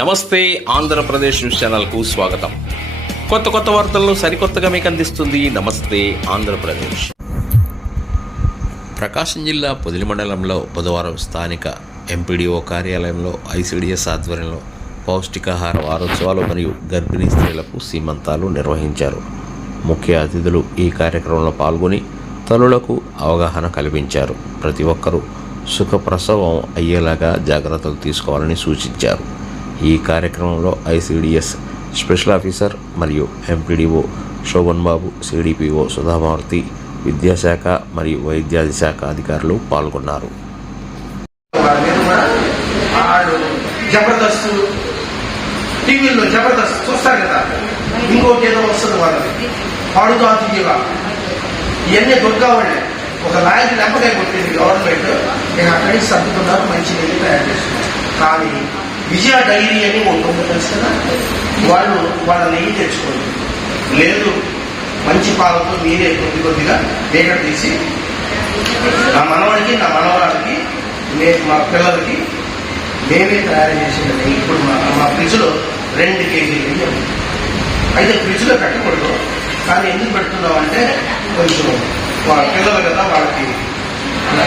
నమస్తే ఆంధ్రప్రదేశ్ న్యూస్ ఛానల్కు స్వాగతం. కొత్త కొత్త వార్తలను సరికొత్తగా మీకు అందిస్తుంది నమస్తే ఆంధ్రప్రదేశ్. ప్రకాశం జిల్లా పొదిలి మండలంలో బుధవారం స్థానిక ఎంపీడీఓ కార్యాలయంలో ఐసీడీఎస్ ఆధ్వర్యంలో పౌష్టికాహార వారోత్సవాలు మరియు గర్భిణీ స్త్రీలకు సీమంతాలు నిర్వహించారు. ముఖ్య అతిథులు ఈ కార్యక్రమంలో పాల్గొని తల్లులకు అవగాహన కల్పించారు. ప్రతి ఒక్కరూ సుఖప్రసవం అయ్యేలాగా జాగ్రత్తలు తీసుకోవాలని సూచించారు. ఈ కార్యక్రమంలో ఐసీడీఎస్ స్పెషల్ ఆఫీసర్ మరియు ఎంపీడీఓ శోభన్ బాబు సిడిపిఓ సుధామారుతి విద్యాశాఖ మరియు వైద్యాది శాఖ అధికారులు పాల్గొన్నారు. వాళ్ళ మీద కూడా జబర్దస్త్ టీవీల్లో జబర్దస్త్ చూస్తారు కదా? ఇంకోటి ఏదో వస్తుంది వాళ్ళకి పాడుతా తీయగా ఇవన్నీ దొరకవాళ్ళే ఒక లాయర్ లెంపకాయ కొట్టింది గవర్నమెంట్ నేను అక్కడికి నుంచి సర్దుకున్నారు మంచి నీళ్ళు తయారు చేస్తున్నాను కానీ విజయ డైరీ అని ఒక తెలుసు కదా? వాళ్ళు వాళ్ళ నెయ్యి తెచ్చుకోండి. లేదు మంచి పాలతో మీరే కొద్ది కొద్దిగా వేగడ తీసి నా మనవాడికి నా మనవరాలకి నేను మా పిల్లలకి మేమే తయారు చేసిన నెయ్యి. ఇప్పుడు మా మా ఫ్రిడ్జ్లో రెండు కేజీలు నెయ్యి అయితే ఫ్రిడ్జ్లో పెట్టకూడదు. కానీ ఎందుకు పెడుతున్నాం అంటే కొంచెం వాళ్ళ పిల్లలు కదా వాళ్ళకి అలా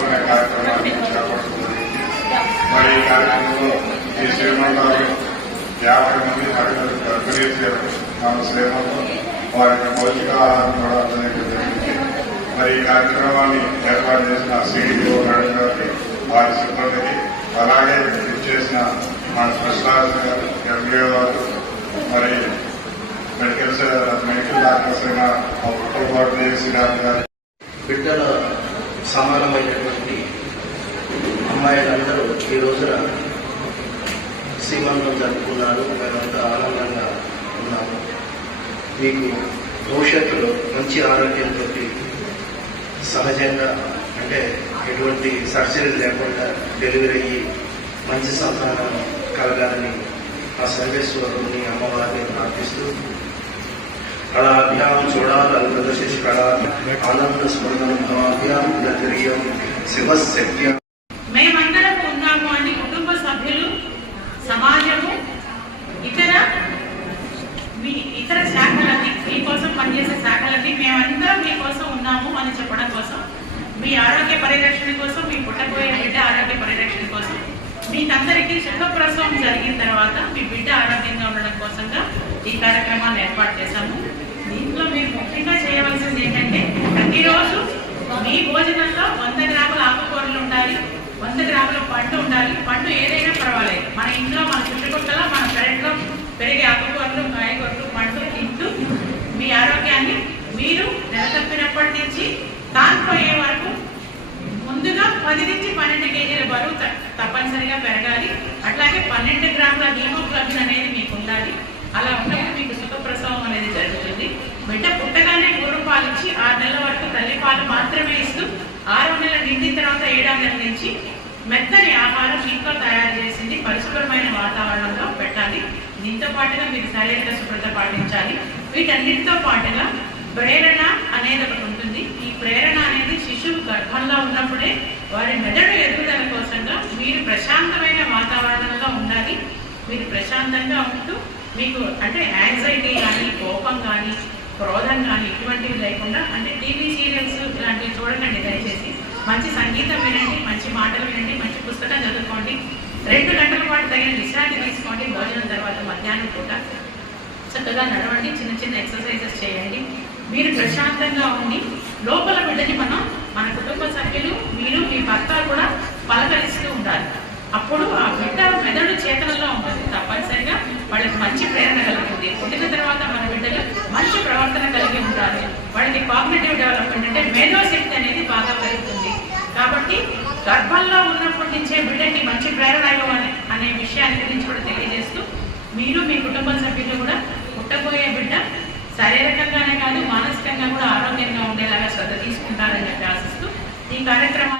శ్రీమంతం అనే కార్యక్రమాన్ని చేపడుతుంది మరి ఈ కార్యక్రమంలో ఈ శ్రీమంతాలు యాభై మంది మహిళలు గర్భిణీ మన శ్రీమంతం వారికి పౌష్టికాహారం కూడా జరిగింది మరి ఈ కార్యక్రమాన్ని ఏర్పాటు చేసిన సిడిఓ నడుం గారికి వారి సిబ్బందికి అలాగే చేసిన మన స్పెషల్ గారు ఎంపీఓ గారు మరి మెడికల్ స- మెడికల్ డాక్టర్స్ అయిన ఒక్కొక్క వార్డు చేసి గారు బిడ్డల సమానమైనటువంటి అమ్మాయిలందరూ ఈ రోజున సీమంతం జరుపుకున్నారు. మేమంతా ఆనందంగా ఉన్నాము. మీకు భవిష్యత్తులో మంచి ఆరోగ్యంతో సహజంగా అంటే ఎటువంటి సర్జరీ లేకుండా డెలివరీ అయ్యి మంచి సంతానం కలగాలని ఆ సర్వేశ్వరుని అమ్మవారిని ప్రార్థిస్తూ కళాభ్యాం చూడాలని ప్రదర్శించి కళా ఆనంద మేమందరం ఉన్నాము అని కుటుంబ సభ్యులు సమాజము ఇతర మీ ఇతర శాఖలన్నీ మీకోసం పనిచేసే శాఖలన్నీ మేమందరం మీకోసం ఉన్నాము అని చెప్పడం కోసం మీ ఆరోగ్య పరిరక్షణ కోసం మీ పుట్టబోయే బిడ్డ ఆరోగ్య పరిరక్షణ కోసం మీకందరికీ సుఖప్రసవం జరిగిన తర్వాత మీ బిడ్డ ఆరోగ్యంగా ఉండడం కోసంగా ఈ కార్యక్రమాన్ని ఏర్పాటు చేశాము. దీంట్లో మీరు ముఖ్యంగా చేయవలసింది ఏంటంటే ప్రతిరోజు మీ భోజనంలో వంద గ్రాముల ఆకుకూరలు ఉండాలి వంద గ్రాముల పండు ఉండాలి. పండు ఏదైనా పర్వాలేదు. మన ఇంట్లో మన చుట్టుపక్కల మన పెరట్లో పెరిగే ఆకుకూరలు కాయగూరలు పండు తింటూ మీ ఆరోగ్యాన్ని మీరు నెలతప్పినప్పటి నుంచి తానిపోయే వరకు ముందుగా పది నుంచి పన్నెండు కేజీల బరువు తప్పనిసరిగా పెరగాలి. అట్లాగే పన్నెండు గ్రాముల హీమోగ్లోబిన్ అనేది మీకు ఉండాలి. అలా ఉన్నప్పుడు మీకు సుఖప్రసవం అనేది జరుగుతుంది. బిడ్డ పుట్టగానే గుర్రు పాలించి ఆరు నెలల వరకు తల్లి పాలు మాత్రమే ఇస్తూ ఆరు నెలల నిండిన తర్వాత ఏడాది నెల నుంచి మెత్తని ఆహారం ఇంట్లో తయారు చేసింది. పరిశుభ్రమైన వాతావరణంలో పెట్టాలి. దీంతో పాటుగా మీరు శారీరక శుభ్రత పాటించాలి. వీటన్నిటితో పాటుగా ప్రేరణ అనేది ఒకటి ఉంటుంది. ఈ ప్రేరణ అనేది శిశువు గర్భంలో ఉన్నప్పుడే వారి మెదడు ఎదుగుదల కోసంగా మీరు ప్రశాంతమైన వాతావరణంలో ఉండాలి. మీరు ప్రశాంతంగా ఉంటూ మీకు అంటే యాంగ్జైటీ కానీ కోపం కానీ క్రోధం కానీ ఇటువంటివి లేకుండా అంటే టీవీ సీరియల్స్ ఇలాంటివి చూడకండి దయచేసి మంచి సంగీతం వినండి మంచి మాటలు వినండి మంచి పుస్తకం చదువుకోండి. రెండు గంటల పాటు తగిన విశ్రాంతి తీసుకోండి భోజనం తర్వాత మధ్యాహ్నం పూట చక్కగా నడవండి చిన్న చిన్న ఎక్సర్సైజెస్ చేయండి. మీరు ప్రశాంతంగా ఉండి లోపల బిడ్డని మనం మన కుటుంబ సభ్యులు మీరు మీ భర్త కూడా పలకరిస్తూ ఉండాలి. అప్పుడు ఆ బిడ్డ మెదడు చేతనలో ఉంటుంది తప్పనిసరిగా. వాళ్ళకి మంచి ప్రేరణ కలుగుతుంది. పుట్టిన తర్వాత మన బిడ్డలు మంచి ప్రవర్తన కలిగి ఉండాలి. వాళ్ళకి కాగ్నేటివ్ డెవలప్మెంట్ అంటే మేధోశక్తి అనేది బాగా పెరుగుతుంది. కాబట్టి గర్భంలో ఉన్నప్పటి నుంచే బిడ్డకి మంచి ప్రేరణ ఇవ్వాలి అనే విషయాన్ని గురించి కూడా తెలియజేస్తూ మీరు మీ కుటుంబ సభ్యులు కూడా పుట్టబోయే బిడ్డ శారీరకంగానే కాదు మానసికంగా కూడా ఆరోగ్యంగా ఉండేలాగా శ్రద్ధ తీసుకుంటారని చెప్పి ఆశిస్తూ ఈ కార్యక్రమం